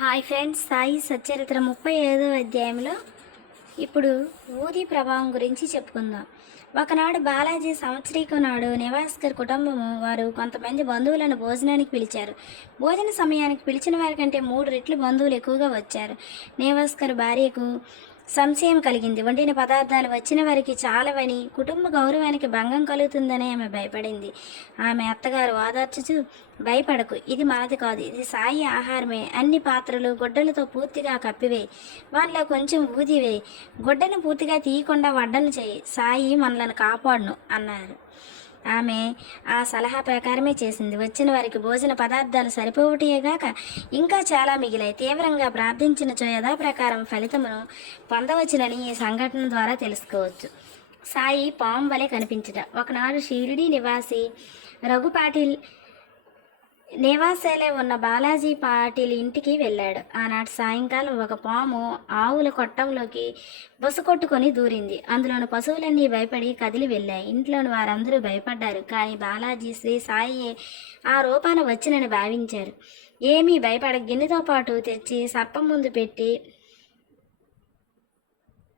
Hi friends Sai Satcharitra ముప్పై ఐదో అధ్యాయంలో ఇప్పుడు ఊది ప్రభావం గురించి చెప్పుకుందాం. ఒకనాడు బాలాజీ సంవత్సరీకు నాడు నివాస్కర్ కుటుంబము వారు కొంతమంది బంధువులను భోజనానికి పిలిచారు. భోజన సమయానికి పిలిచిన వారికంటే మూడు రెట్లు బంధువులు ఎక్కువగా వచ్చారు. నివాస్కర్ భార్యకు సంశయం కలిగింది. వండిన పదార్థాలు వచ్చిన వారికి చాలవని కుటుంబ గౌరవానికి భంగం కలుగుతుందని ఆమె భయపడింది. ఆమె అత్తగారు ఓదార్చుచు భయపడకు ఇది మనది కాదు ఇది సాయి ఆహారమే. అన్ని పాత్రలు గుడ్డలతో పూర్తిగా కప్పివేయి వాళ్ళలో కొంచెం ఊదివేయి గుడ్డను పూర్తిగా తీయకుండా వడ్డను చేయి. సాయి మనలను కాపాడును అన్నారు. ఆమె ఆ సలహా ప్రకారమే చేసింది. వచ్చిన వారికి భోజన పదార్థాలు సరిపోవటేగాక ఇంకా చాలా మిగిలాయి. తీవ్రంగా ప్రార్థించిన యథా ప్రకారం ఫలితమును పొందవచ్చునని ఈ సంఘటన ద్వారా తెలుసుకోవచ్చు. సాయి పాము వలె కనిపించట. ఒకనాడు షిరిడి నివాసి రఘు పాటిల్ నివాసాలే ఉన్న బాలాజీ పాటిల్ ఇంటికి వెళ్ళాడు. ఆనాటి సాయంకాలం ఒక పాము ఆవుల కొట్టంలోకి బుస కొట్టుకొని దూరింది. అందులోని పశువులన్నీ భయపడి కదిలి వెళ్ళాయి. ఇంట్లోని వారందరూ భయపడ్డారు. కానీ బాలాజీ శ్రీ సాయి ఆ రూపాన వచ్చినని భావించారు. ఏమీ భయపడ గిన్నెతో పాటు తెచ్చి సర్పం ముందు పెట్టి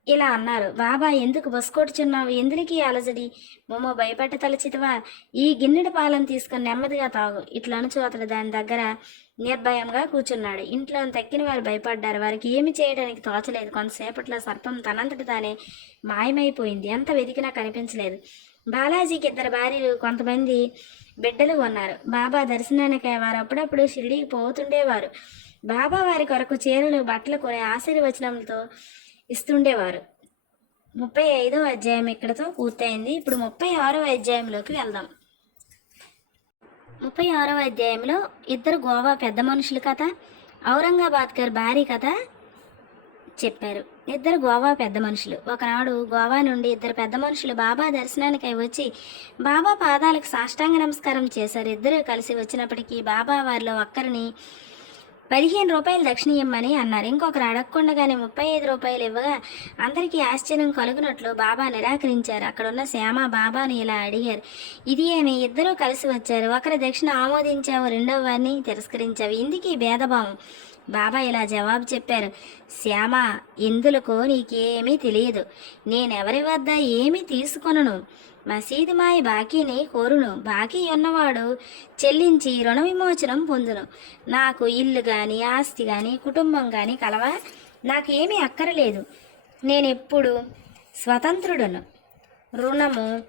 ఇలా అన్నారు. బాబా ఎందుకు బస్కొట్టుచున్నావు ఎందునికి ఈ అలజడి? మొమ్మ భయపెట్ట తలచితివా? ఈ గిన్నెడు పాలను తీసుకొని నెమ్మదిగా తాగు. ఇట్లా అనుచు అతడు దాని దగ్గర నిర్భయంగా కూర్చున్నాడు. ఇంట్లో తక్కిన వారు భయపడ్డారు. వారికి ఏమి చేయడానికి తోచలేదు. కొంతసేపట్లో సర్పం తనంతటి తానే మాయమైపోయింది. ఎంత వెతికినా కనిపించలేదు. బాలాజీకి ఇద్దరు భార్యలు కొంతమంది బిడ్డలు ఉన్నారు. బాబా దర్శనానికి వారు అప్పుడప్పుడు షిరిడికి పోతుండేవారు. బాబా వారి కొరకు చీరలు బట్టలు కొని ఆశీర్వచనంతో ఇస్తుండేవారు. ముప్పై ఐదో అధ్యాయం ఇక్కడతో పూర్తయింది. ఇప్పుడు ముప్పై ఆరవ అధ్యాయంలోకి వెళ్దాం. ముప్పై ఆరవ అధ్యాయంలో ఇద్దరు గోవా పెద్ద మనుషుల కథ ఔరంగాబాద్ గారి భార్య కథ చెప్పారు. ఇద్దరు గోవా పెద్ద మనుషులు. ఒకనాడు గోవా నుండి ఇద్దరు పెద్ద మనుషులు బాబా దర్శనానికై వచ్చి బాబా పాదాలకు సాష్టాంగ నమస్కారం చేశారు. ఇద్దరు కలిసి వచ్చినప్పటికీ బాబా వారిలో ఒక్కరిని పదిహేను రూపాయలు దక్షిణ ఇమ్మని అన్నారు. ఇంకొకరు అడగకుండగానే ముప్పై ఐదు రూపాయలు ఇవ్వగా అందరికీ ఆశ్చర్యం కలుగునట్లు బాబా నిరాకరించారు. అక్కడున్న శ్యామ బాబాను ఇలా అడిగారు. ఇది ఏమి? ఇద్దరూ కలిసి వచ్చారు. ఒకరి దక్షిణ ఆమోదించావు రెండవ వారిని తిరస్కరించావు. ఇందుకీ భేదభావం. బాబా ఇలా జవాబు చెప్పారు. శ్యామ ఇందులకు నీకేమీ తెలియదు. నేనెవరి వద్ద ఏమీ తీసుకొనను. మసీదు మాయ బాకీని కోరును. బాకీ ఉన్నవాడు చెల్లించి రుణ విమోచనం పొందును. నాకు ఇల్లు కానీ ఆస్తి కానీ కుటుంబం కానీ కలవా నాకు ఏమీ అక్కరలేదు. నేనెప్పుడు స్వతంత్రుడును స్వతంత్రుడను. రుణము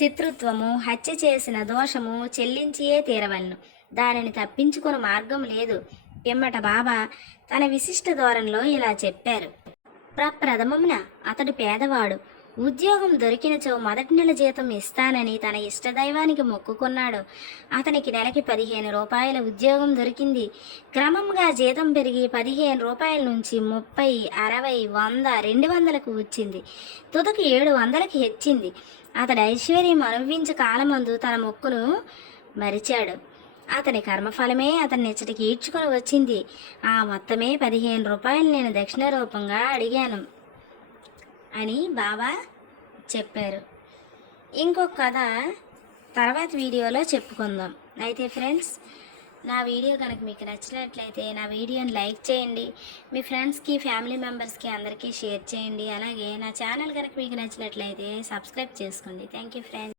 శత్రుత్వము హత్య చేసిన దోషము చెల్లించియే తీరవలను. దానిని తప్పించుకుని మార్గం లేదు. పిమ్మట బాబా తన విశిష్ట ధోరణిలో ఇలా చెప్పారు. ప్రప్రథమమున అతడు పేదవాడు. ఉద్యోగం దొరికినచో మొదటి నెల జీతం ఇస్తానని తన ఇష్టదైవానికి మొక్కుకున్నాడు. అతనికి నెలకి పదిహేను రూపాయల ఉద్యోగం దొరికింది. క్రమంగా జీతం పెరిగి పదిహేను రూపాయల నుంచి ముప్పై అరవై వంద రెండు వందలకు వచ్చింది. తుదకు ఏడు వందలకి హెచ్చింది. అతడు ఐశ్వర్యం అనుభవించే కాలమందు తన మొక్కును మరిచాడు. అతని కర్మఫలమే అతన్ని ఇచ్చటికి ఈడ్చుకొని వచ్చింది. ఆ మొత్తమే పదిహేను రూపాయలు నేను దక్షిణ రూపంగా అడిగాను అని బాబా చెప్పారు. ఇంకొక కథ తర్వాత వీడియోలో చెప్పుకుందాం. అయితే ఫ్రెండ్స్ నా వీడియో కనుక మీకు నచ్చినట్లయితే నా వీడియోని లైక్ చేయండి. మీ ఫ్రెండ్స్కి ఫ్యామిలీ మెంబర్స్కి అందరికీ షేర్ చేయండి. అలాగే నా ఛానల్ కనుక మీకు నచ్చినట్లయితే సబ్స్క్రైబ్ చేసుకోండి. Thank you friends.